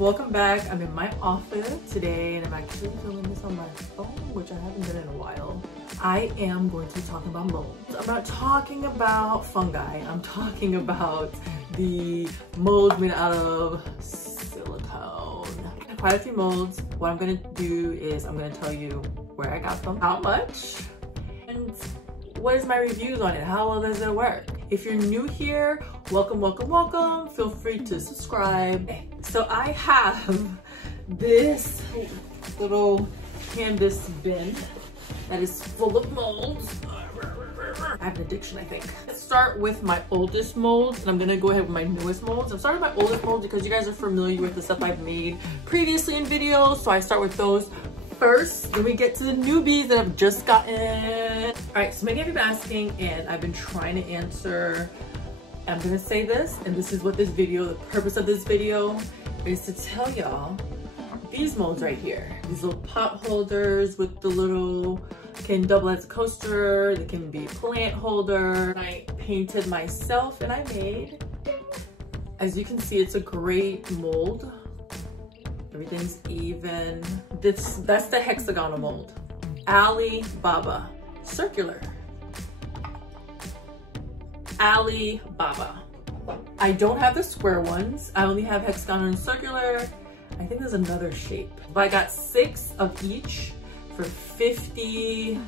welcome back. I'm in my office today and I'm actually filming this on my phone, which I haven't done in a while. I am going to be talking about molds. I'm not talking about fungi. I'm talking about the molds made out of silicone. Quite a few molds. What I'm gonna do is I'm gonna tell you where I got them, how much, and what is my reviews on it, how well does it work. If you're new here, welcome, welcome, welcome. Feel free to subscribe. So I have this little canvas bin that is full of molds. I have an addiction, I think. Let's start with my oldest molds, and I'm gonna go ahead with my newest molds. I'm starting with my oldest molds because you guys are familiar with the stuff I've made previously in videos, so I start with those first. Then we get to the newbies that I've just gotten. All right, so many of you have been asking, and I've been trying to answer. I'm gonna say this, and this is what this video, the purpose of this video is to tell y'all these molds right here. These little pot holders with the little, can double as a coaster, they can be a plant holder. I painted myself and I made. As you can see, it's a great mold. Everything's even. That's the hexagonal mold. Alibaba. Circular. Alibaba. I don't have the square ones. I only have hexagonal and circular. I think there's another shape. But I got 6 of each for $50.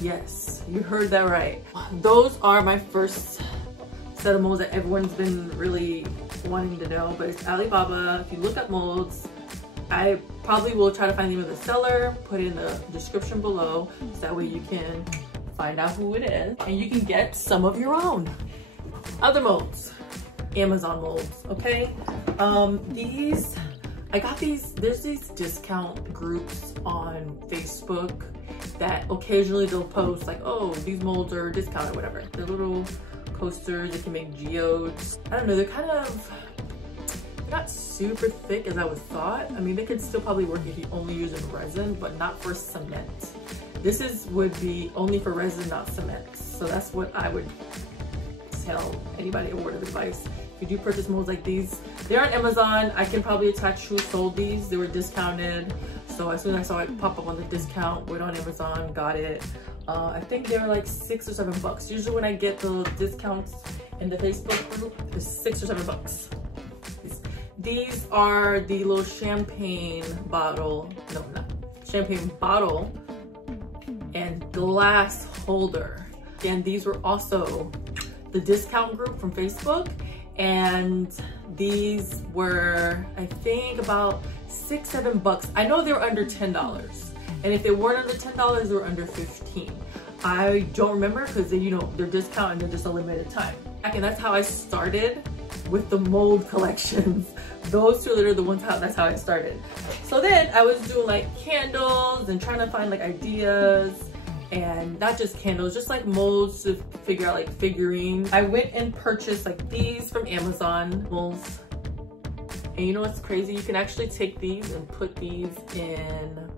Yes, you heard that right. Those are my first set of molds that everyone's been really wanting to know, but it's Alibaba. If you look up molds, I probably will try to find the name of the seller, put it in the description below, so that way you can find out who it is and you can get some of your own. Other molds, Amazon molds, okay? I got these, there's these discount groups on Facebook that occasionally they'll post like, oh, these molds are discounted, whatever. They're little coasters, you can make geodes. I don't know, they're not super thick as I would thought. I mean, they could still probably work if you only use it resin, but not for cement. This would be only for resin, not cement. So that's what I would tell anybody, a word of advice. If you do purchase molds like these, they're on Amazon. I can probably attach who sold these. They were discounted. So as soon as I saw it pop up on the discount, went on Amazon, got it. I think they were like $6 or $7. Usually when I get the discounts in the Facebook group, it's $6 or $7. These are the little champagne bottle, no, not champagne bottle and glass holder. And these were also the discount group from Facebook. And these were, I think, about $6, $7. I know they were under $10. And if they weren't under $10, they were under $15. I don't remember because they, you know, they're discount and they're just a limited time. And that's how I started with the mold collections. Those two are literally the ones, that's how I started. So then I was doing like candles and trying to find like ideas, and not just candles, just like molds to figure out like figurines. I went and purchased like these from Amazon molds. And you know what's crazy? You can actually take these and put these in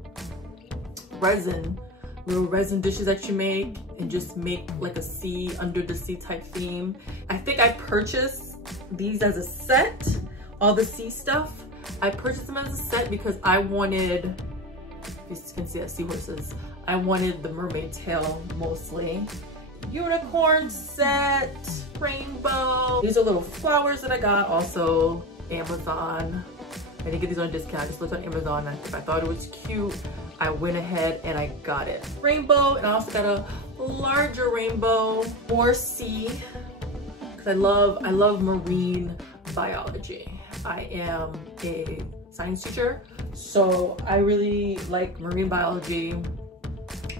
resin, little resin dishes that you make, and just make like a sea, under the sea type theme. I think I purchased these as a set, all the sea stuff. I purchased them as a set because I wanted, you can see that seahorses. I wanted the mermaid tail mostly. Unicorn set, rainbow. These are little flowers that I got, also Amazon. I didn't get these on discount, I just looked on Amazon. If I thought it was cute, I went ahead and I got it. Rainbow, and I also got a larger rainbow, more sea, because I love marine biology. I am a science teacher, so I really like marine biology,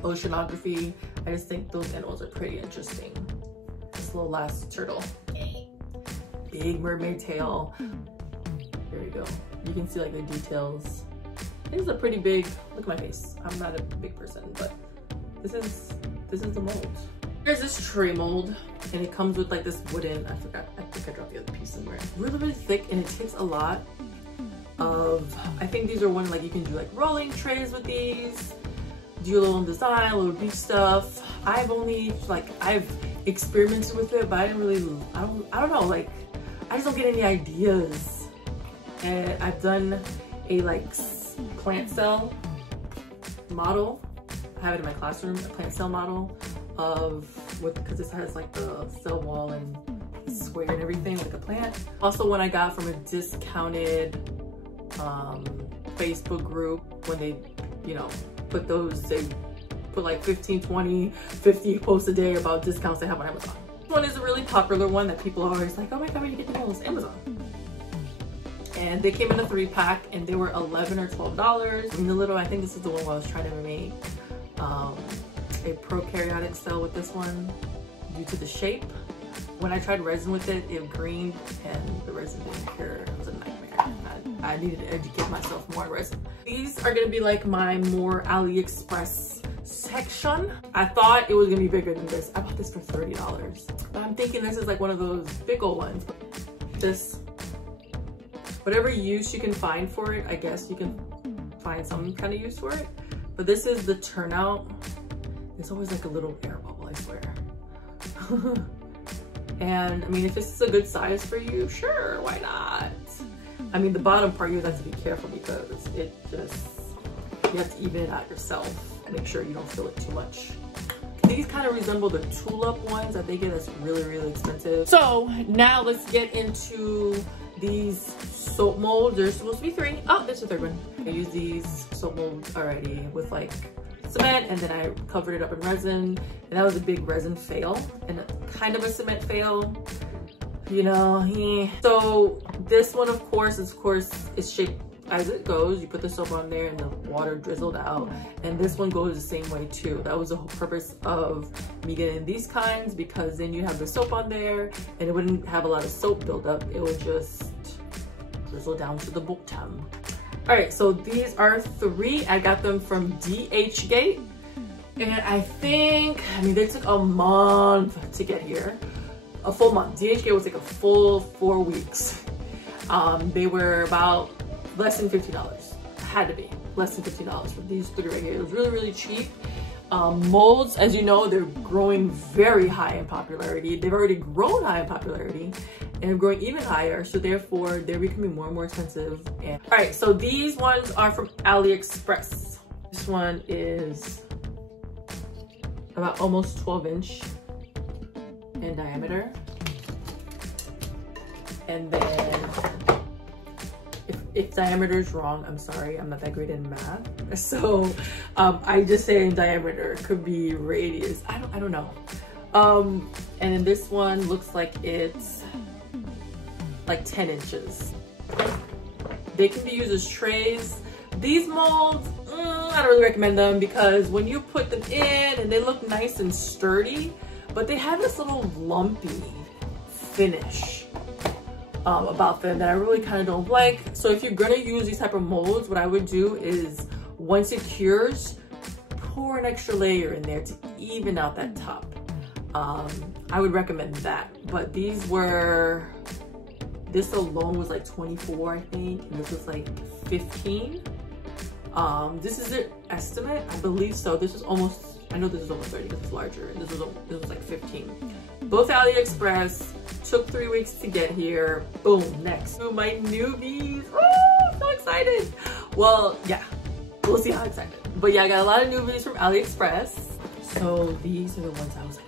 oceanography. I just think those animals are pretty interesting. This little last turtle, big mermaid tail. There you go. You can see like the details. This is a pretty big, look at my face. I'm not a big person, but this is the mold. Here's this tray mold, and it comes with like this wooden, I think I dropped the other piece somewhere. Really, really thick, and it takes a lot of, I think these are one like you can do like rolling trays with these, do a little design, a little beach stuff. I've experimented with it, but I didn't really, I don't know, like I just don't get any ideas. And I've done a like plant cell model. I have it in my classroom, a plant cell model because this has like the cell wall and square and everything, like a plant. Also, one I got from a discounted Facebook group, when they, you know, they put like 15, 20, 50 posts a day about discounts they have on Amazon. This one is a really popular one that people are always like, oh my god, where you get the molds? Amazon. And they came in a 3-pack and they were $11 or $12. I mean, the little, I think this is the one where I was trying to make a prokaryotic cell with this one due to the shape. When I tried resin with it, it greened and the resin didn't cure. It was a nightmare. I needed to educate myself more on resin. These are gonna be like my more AliExpress section. I thought it was gonna be bigger than this. I bought this for $30. But I'm thinking this is like one of those big old ones. This, whatever use you can find for it, I guess you can find some kind of use for it. But this is the turnout. It's always like a little air bubble, I swear. And I mean, if this is a good size for you, sure, why not? I mean, the bottom part you have to be careful because it just, you have to even it out yourself and make sure you don't fill it too much. These kind of resemble the Tulip ones that they get that's really, really expensive. So now let's get into these soap molds. There's supposed to be 3. Oh, there's a 3rd one. I use these soap molds already with like cement, and then I covered it up in resin, and that was a big resin fail and kind of a cement fail, you know. So this one, of course is shaped as it goes. You put the soap on there and the water drizzled out, and this one goes the same way too. That was the whole purpose of me getting these kinds, because then you have the soap on there and it wouldn't have a lot of soap buildup. It would just drizzle down to the bottom. All right, so these are 3. I got them from DHgate, and I mean, they took a month to get here, a full month. DHgate will take a full 4 weeks. They were about less than $50. Had to be less than $50 for these 3 right here. It was really, really cheap. Molds, as you know, they're growing very high in popularity. They've already grown high in popularity and they're growing even higher, so therefore they're becoming more and more expensive. And all right, so these ones are from AliExpress. This one is about almost 12-inch in diameter, and then if diameter is wrong, I'm sorry, I'm not that great in math, so I just say in diameter. It could be radius, I don't know. And then this one looks like it's like 10 inches. They can be used as trays. These molds, I don't really recommend them, because when you put them in and they look nice and sturdy, but they have this little lumpy finish about them that I really kind of don't like. So if you're gonna use these type of molds, what I would do is, once it cures, pour an extra layer in there to even out that top. I would recommend that. But these were, this alone was like 24, I think, and this was like 15. This is an estimate, I believe so. This is almost, I know this is almost 30 because it's larger, and this was like 15. Both AliExpress, took 3 weeks to get here. Boom, next to my newbies. Oh, so excited. Well, yeah, we'll see how excited. But yeah, I got a lot of newbies from AliExpress. So these are the ones I was like,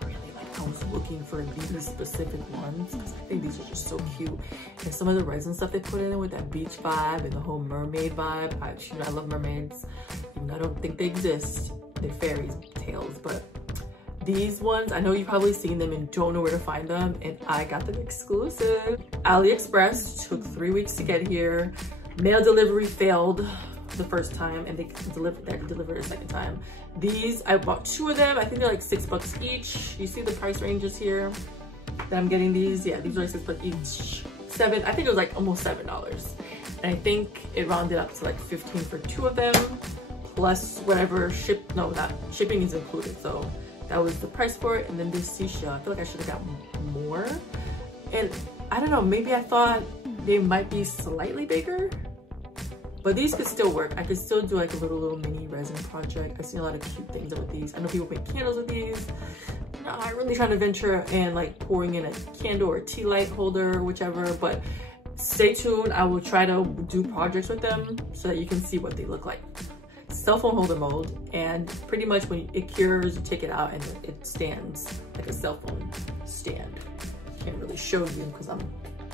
I was looking for these specific ones because I think these are just so cute. And some of the resin stuff they put in with that beach vibe and the whole mermaid vibe. I love mermaids. Even though I don't think they exist. They're fairies tails. But these ones, I know you've probably seen them and don't know where to find them. And I got them exclusive. AliExpress took 3 weeks to get here. Mail delivery failed the first time, and they delivered a second time. These, I bought 2 of them. I think they're like $6 each. You see the price ranges here that I'm getting these? Yeah, these are like $6 each. I think it was like almost $7. And I think it rounded up to like 15 for 2 of them, plus whatever shipping is included. So that was the price for it. And then this seashell, I feel like I should have got more. And I don't know, maybe I thought they might be slightly bigger. But these could still work. I could still do like a little mini resin project. I've seen a lot of cute things with these. I know people make candles with these. Not really trying to venture and like pouring in a candle or tea light holder, whichever, but stay tuned. I will try to do projects with them so that you can see what they look like. Cell phone holder mold, and pretty much when it cures, you take it out and it stands like a cell phone stand. Can't really show you because I'm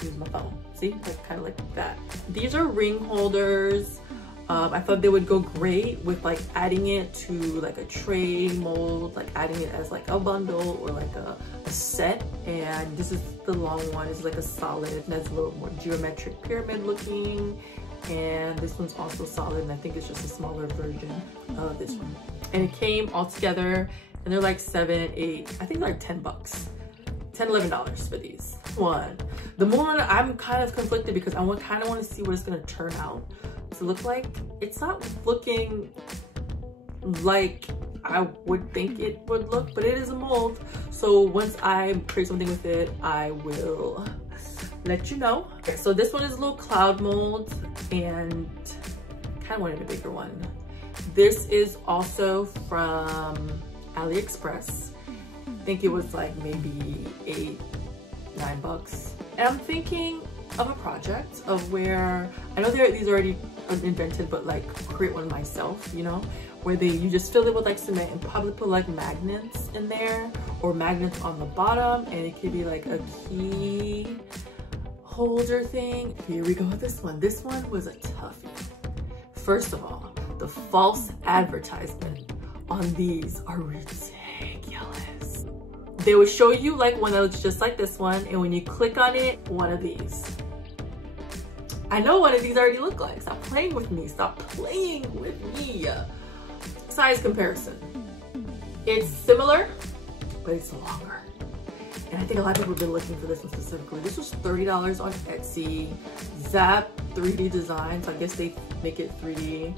using my phone. See, like kind of like that. These are ring holders. I thought they would go great with like adding it to like a tray mold, like adding it as like a bundle or like a set. And this is the long one. It's like a solid, that's a little more geometric pyramid looking. And this one's also solid, and I think it's just a smaller version of this one. And it came all together, and they're like 7, 8, I think they're like 10 bucks. $10, $11 for these. The more I'm kind of conflicted because I kind of want to see what it's going to turn out to look like. It's not looking like I would think it would look, but it is a mold. So once I create something with it, I will let you know. Okay, so this one is a little cloud mold, and kind of wanted a bigger one. This is also from AliExpress. I think it was like maybe $8, $9. And I'm thinking of a project of where, I know these are already invented, but like create one myself, you know, where you just fill it with like cement and probably put like magnets in there or magnets on the bottom, and it could be like a key holder thing. Here we go with this one. This one was a toughie. First of all, the false advertisement on these are ridiculous. They would show you like one that looks just like this one, and when you click on it, one of these. I know what these already look like. Stop playing with me. Stop playing with me. Size comparison. It's similar, but it's longer. And I think a lot of people have been looking for this one specifically. This was $30 on Etsy. Zap 3D design, so I guess they make it 3D.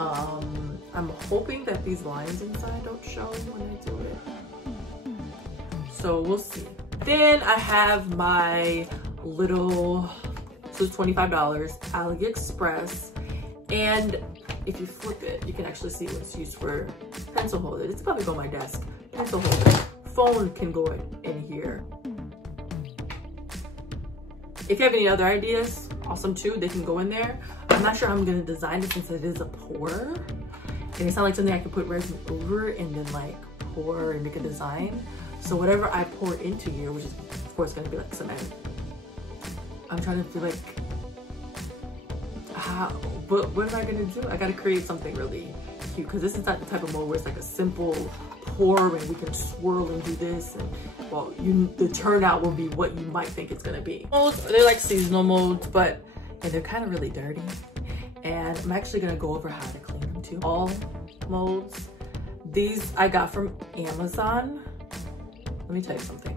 I'm hoping that these lines inside don't show when I do it. So we'll see. Then I have my little, so it's $25, AliExpress. And if you flip it, you can actually see what's used for pencil holder. It's probably go on my desk. Pencil holder. Phone can go in here. If you have any other ideas, awesome too, they can go in there. I'm not sure how I'm gonna design it since it is a pour. And it's not like something I can put resin over and then like pour and make a design. So whatever I pour into here, which is of course gonna be like cement, I'm trying to feel like, but what am I gonna do? I gotta create something really cute, because this is not the type of mold where it's like a simple pour and we can swirl and do this, and well, the turnout will be what you might think it's gonna be. Molds, they're like seasonal molds, and they're kind of really dirty. And I'm actually gonna go over how to clean them too. All molds, these I got from Amazon. Let me tell you something.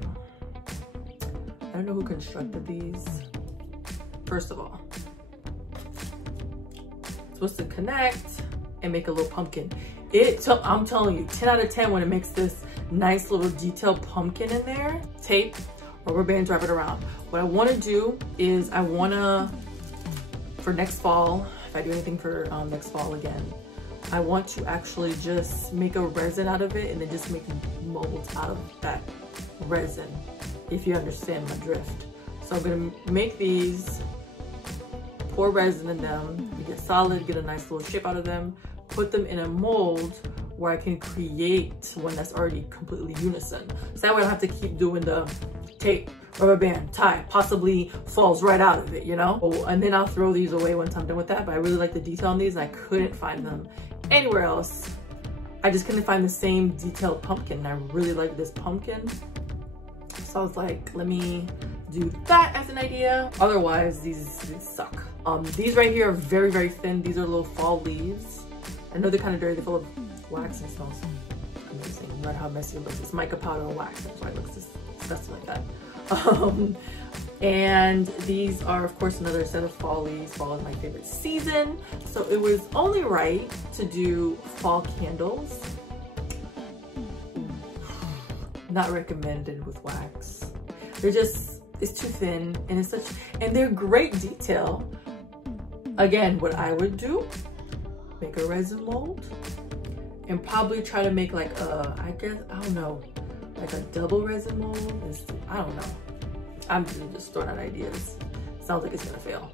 I don't know who constructed these. First of all, it's supposed to connect and make a little pumpkin. I'm telling you, 10 out of 10 when it makes this nice little detailed pumpkin in there. Tape, rubber bands, wrap it around. What I wanna do is for next fall, if I do anything for next fall again, I want to actually just make a resin out of it and then just make molds out of that resin, if you understand my drift. So I'm gonna make these, pour resin in them, you get solid, get a nice little shape out of them, put them in a mold where I can create one that's already completely unison. So that way I don't have to keep doing the tape, rubber band, tie, possibly falls right out of it, you know? And then I'll throw these away once I'm done with that, but I really like the detail on these. I couldn't find them anywhere else. I just couldn't find the same detailed pumpkin, and I really like this pumpkin. So I was like, let me do that as an idea. Otherwise, these suck. These right here are very, very thin. These are little fall leaves. I know they're kind of dirty. They're full of wax and smells amazing. No matter how messy it looks, it's mica powder and wax. That's why it looks disgusting like that. And these are, of course, another set of fall leaves. Fall is my favorite season. So it was only right to do fall candles. Not recommended with wax. It's too thin, and they're great detail. Again, what I would do, make a resin mold and probably try to make like I don't know, like a double resin mold. I don't know. I'm just throwing out ideas. Sounds like it's gonna fail.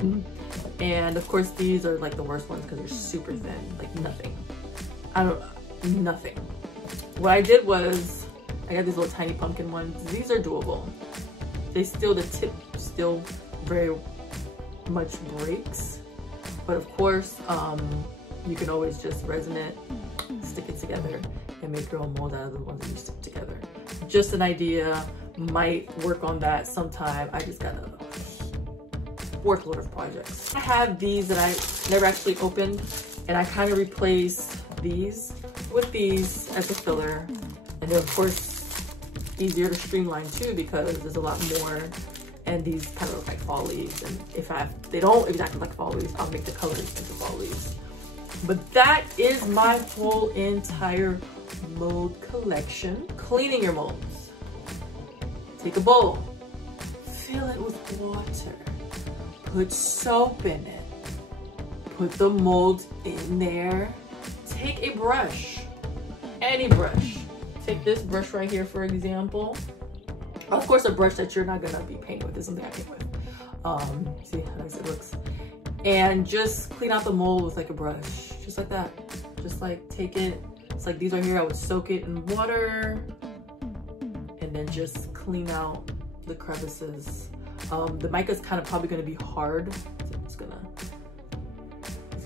And of course these are like the worst ones because they're super thin, like nothing. Nothing. What I did was, I got these little tiny pumpkin ones. These are doable. The tip still very much breaks. But of course, you can always just resin it, stick it together, and make your own mold out of the ones that you stick together. Just an idea, might work on that sometime. I just gotta work a lot of projects. I have these that I never actually opened, and I kind of replaced these with these as a filler. And they're of course easier to streamline too because there's a lot more, and these kind of look like fall leaves. And if they don't exactly like fall leaves, I'll make the colors into fall leaves. But that is my whole entire mold collection. Cleaning your molds. Take a bowl, fill it with water, put soap in it, put the mold in there. Take a brush, any brush. Take this brush right here, for example. Of course, a brush that you're not gonna be painting with. This is something I paint with. See how nice it looks. And just clean out the mold with like a brush, just like that. Just like take it, it's like these right here, I would soak it in water and then just clean out the crevices. The mica is kind of probably gonna be hard. So it's gonna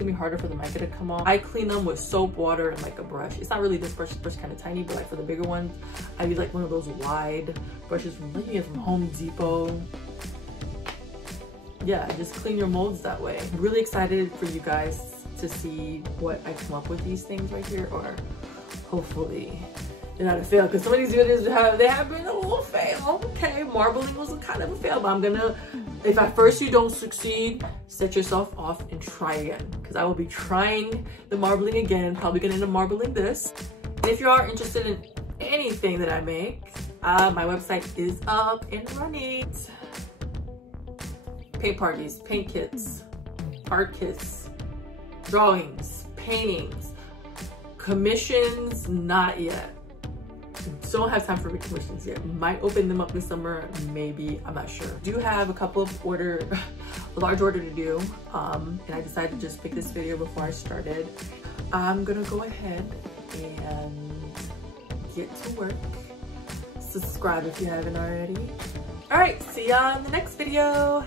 be harder for the mica to come off. I clean them with soap, water, and like a brush. It's not really this brush kind of tiny, but like for the bigger ones, I use like one of those wide brushes from Home Depot. Yeah, just clean your molds that way. I'm really excited for you guys to see what I come up with these things right here, or hopefully they're not a fail, because some of these videos they have been a little fail. Okay, marbling was kind of a fail, but I'm gonna, if at first you don't succeed, set yourself off and try again, because I will be trying the marbling again, probably gonna end up marbling this. And if you are interested in anything that I make, my website is up and running. Paint parties, paint kits, art kits, drawings, paintings, commissions, not yet. Don't have time for commissions yet. Might open them up this summer, maybe, I'm not sure. Do have a couple of a large order to do, and I decided to just pick this video before I started. I'm gonna go ahead and get to work. Subscribe if you haven't already. All right, see ya in the next video.